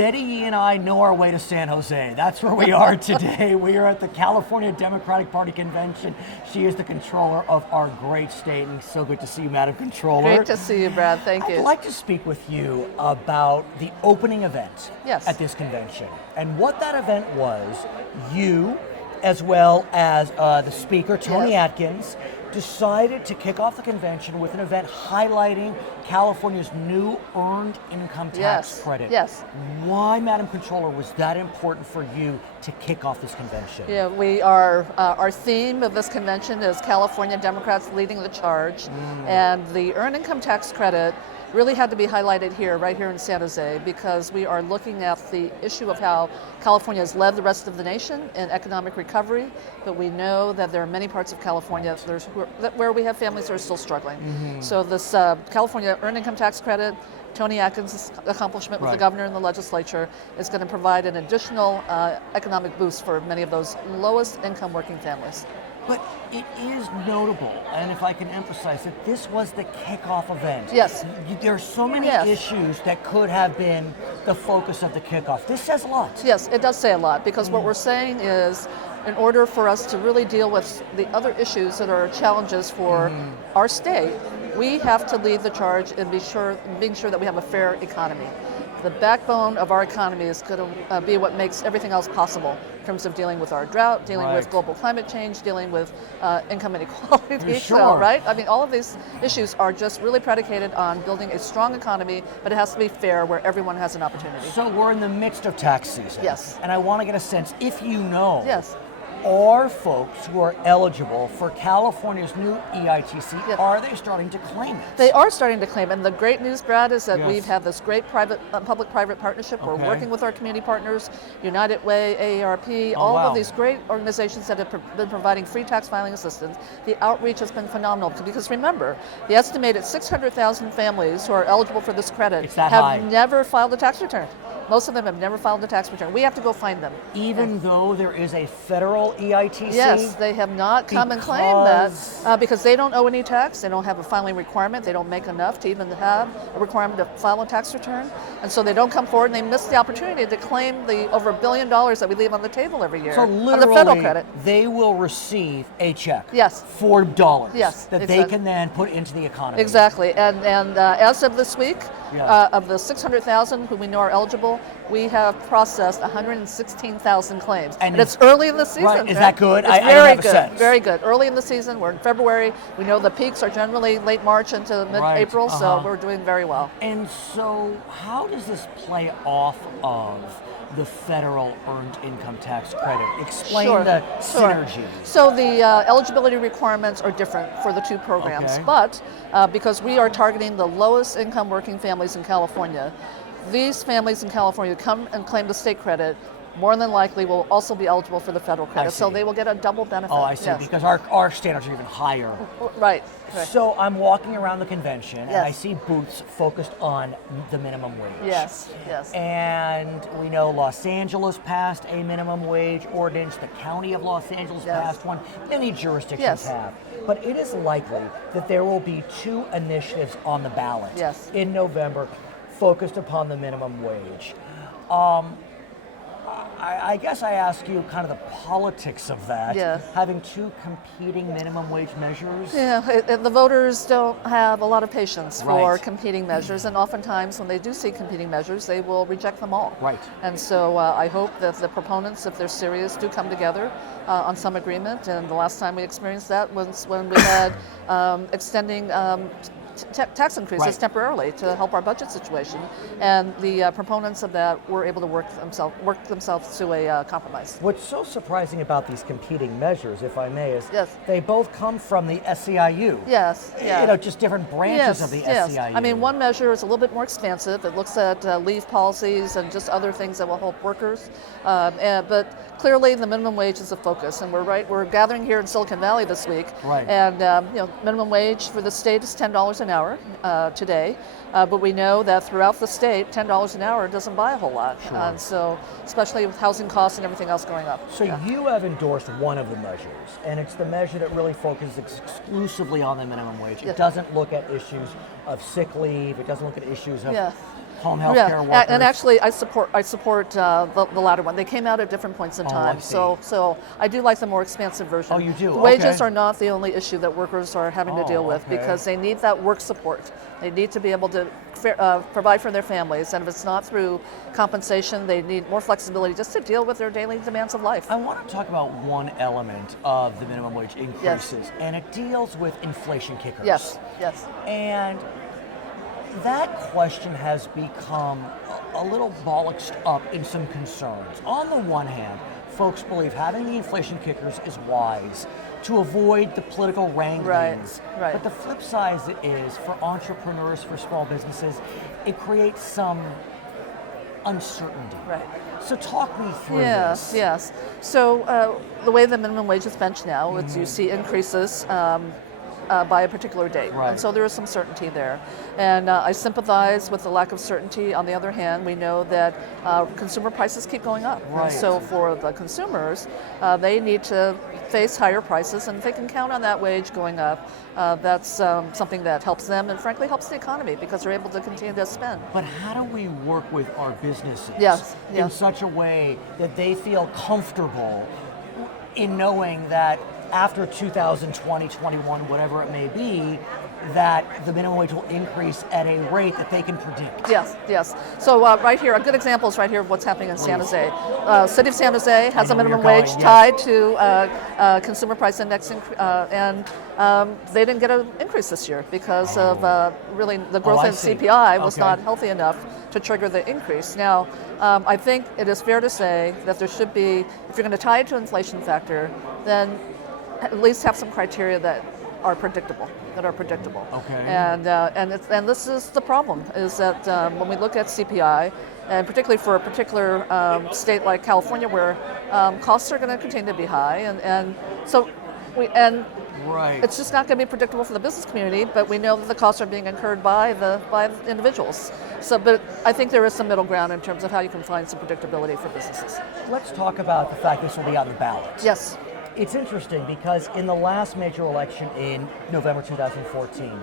Betty Yee and I know our way to San Jose. That's where we are today. We are at the California Democratic Party Convention. She is the controller of our great state, and so good to see you, Madam Controller. Great to see you, Brad. Thank you. I'd like to speak with you about the opening event at this convention. And what that event was, you, as well as the speaker, Tony Atkins, decided to kick off the convention with an event highlighting California's new earned income tax credit. Yes. Why, Madam Controller, was that important for you to kick off this convention? Yeah, we are, our theme of this convention is California Democrats leading the charge, and the earned income tax credit really had to be highlighted here, right here in San Jose, because we are looking at the issue of how California has led the rest of the nation in economic recovery, but we know that there are many parts of California where we have families that are still struggling. So this California earned income tax credit, Tony Atkins' accomplishment with the governor and the legislature, is going to provide an additional economic boost for many of those lowest income working families. But it is notable, and if I can emphasize that this was the kickoff event. Yes. There are so many issues that could have been the focus of the kickoff. This says a lot. Yes, it does say a lot, because what we're saying is, in order for us to really deal with the other issues that are challenges for our state, we have to lead the charge and being sure that we have a fair economy. The backbone of our economy is going to be what makes everything else possible in terms of dealing with our drought, dealing with global climate change, dealing with income inequality, right? I mean, all of these issues are just really predicated on building a strong economy, but it has to be fair where everyone has an opportunity. So we're in the midst of tax season. Yes. And I want to get a sense, if you know, yes, are folks who are eligible for California's new EITC, are they starting to claim it? They are starting to claim it, and the great news, Brad, is that we've had this great public-private partnership. We're working with our community partners, United Way, AARP, all of these great organizations that have been providing free tax filing assistance. The outreach has been phenomenal, because remember, the estimated 600,000 families who are eligible for this credit have never filed a tax return. Most of them have never filed a tax return. We have to go find them. Even though there is a federal EITC? Yes, they have not come and claimed that because they don't owe any tax. They don't have a filing requirement. They don't make enough to even have a requirement to file a tax return. And so they don't come forward, and they miss the opportunity to claim the over $1 billion that we leave on the table every year. So literally, on the federal credit. They will receive a check for dollars that they can then put into the economy. Exactly. And as of this week, of the 600,000 who we know are eligible, we have processed 116,000 claims. And it's early in the season. Right. Is that good? It's very good. Very good. Early in the season. We're in February. We know the peaks are generally late March into mid-April, so we're doing very well. And so how does this play off of the federal earned income tax credit? Explain the synergy. So the eligibility requirements are different for the two programs, but because we are targeting the lowest income working families in California, these families in California who come and claim the state credit more than likely will also be eligible for the federal credit. So they will get a double benefit. Oh, I see, because our standards are even higher. Right. So I'm walking around the convention and I see booths focused on the minimum wage. Yes. And we know Los Angeles passed a minimum wage ordinance, the county of Los Angeles passed one, many jurisdictions have. But it is likely that there will be two initiatives on the ballot in November focused upon the minimum wage. I guess I ask you kind of the politics of that, having two competing minimum wage measures. Yeah, the voters don't have a lot of patience for competing measures, and oftentimes when they do see competing measures, they will reject them all. Right. And so I hope that the proponents, if they're serious, do come together on some agreement. And the last time we experienced that was when we had extending tax increases temporarily to help our budget situation, and the proponents of that were able to work themselves to a compromise. What's so surprising about these competing measures, if I may, is they both come from the SEIU. You know, just different branches of the SEIU. I mean, one measure is a little bit more expansive. It looks at leave policies and just other things that will help workers, but clearly the minimum wage is a focus, and we're gathering here in Silicon Valley this week, and you know, minimum wage for the state is $10 an hour today, but we know that throughout the state, $10 an hour doesn't buy a whole lot, and so especially with housing costs and everything else going up. So you have endorsed one of the measures, and it's the measure that really focuses exclusively on the minimum wage. It doesn't look at issues of sick leave. It doesn't look at issues of home health care workers. And actually, I support the latter one. They came out at different points in time, so I do like the more expansive version. Oh, you do? The wages are not the only issue that workers are having to deal with because they need that work support. They need to be able to provide for their families, and if it's not through compensation, they need more flexibility just to deal with their daily demands of life. I want to talk about one element of the minimum wage increases, and it deals with inflation kickers. Yes. And that question has become a little bollocksed up in some concerns. On the one hand, folks believe having the inflation kickers is wise to avoid the political wranglings. Right. But the flip side is for entrepreneurs, for small businesses, it creates some uncertainty. Right. So talk me through this. Yes. So the way the minimum wage is benched now, it's you see increases by a particular date. Right. And so there is some certainty there. And I sympathize with the lack of certainty. On the other hand, we know that consumer prices keep going up. Right. And so for the consumers, they need to face higher prices, and if they can count on that wage going up, that's something that helps them and frankly helps the economy because they're able to continue to spend. But how do we work with our businesses in such a way that they feel comfortable in knowing that after 2020, 21, whatever it may be, that the minimum wage will increase at a rate that they can predict? Yes. So right here, a good example is right here of what's happening in San Jose. City of San Jose has a minimum wage tied to consumer price index, and they didn't get an increase this year because of really the growth in CPI was not healthy enough to trigger the increase. Now, I think it is fair to say that there should be, if you're going to tie it to inflation factor, then at least have some criteria that are predictable. Okay. And this is the problem, is that when we look at CPI, and particularly for a particular state like California, where costs are going to continue to be high, and so it's just not going to be predictable for the business community. But we know that the costs are being incurred by the individuals. So, but I think there is some middle ground in terms of how you can find some predictability for businesses. Let's talk about the fact this will be on the ballot. Yes. It's interesting because in the last major election in November 2014,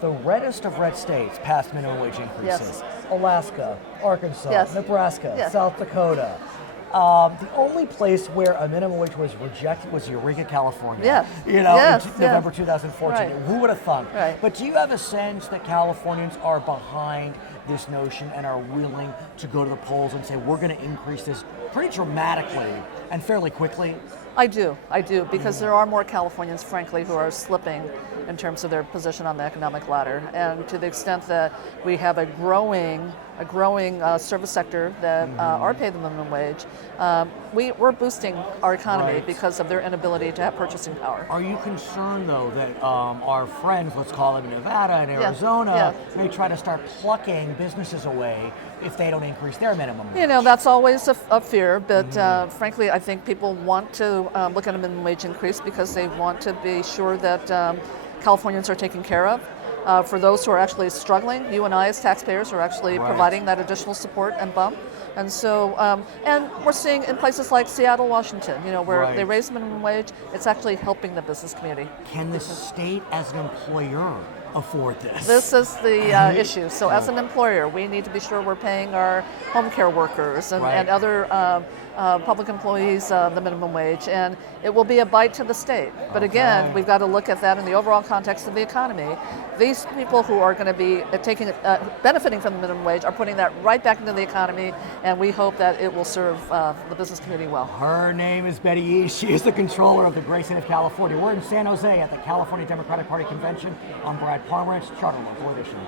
the reddest of red states passed minimum wage increases. Alaska, Arkansas, Nebraska, South Dakota. The only place where a minimum wage was rejected was Eureka, California. In November 2014. Right. Who would have thought? Right. But do you have a sense that Californians are behind this notion and are willing to go to the polls and say, we're going to increase this pretty dramatically and fairly quickly? I do, because there are more Californians, frankly, who are slipping in terms of their position on the economic ladder. And to the extent that we have a growing service sector that are paid the minimum wage, we're boosting our economy because of their inability to have purchasing power. Are you concerned, though, that our friends, let's call them in Nevada and Arizona, may try to start plucking businesses away if they don't increase their minimum wage? That's always a fear, but frankly, I think people want to look at a minimum wage increase because they want to be sure that Californians are taken care of. For those who are actually struggling, you and I as taxpayers are actually providing that additional support and bump. And so, and we're seeing in places like Seattle, Washington, where they raise minimum wage, it's actually helping the business community. Can the state as an employer afford this? This is the issue. So as an employer, we need to be sure we're paying our home care workers and other public employees the minimum wage, and it will be a bite to the state. But again, we've got to look at that in the overall context of the economy. These people who are going to be benefiting from the minimum wage are putting that right back into the economy, and we hope that it will serve the business community well. Her name is Betty Yee. She is the controller of the great state of California. We're in San Jose at the California Democratic Party Convention. I'm Brad Pomerance, Charter Local Edition.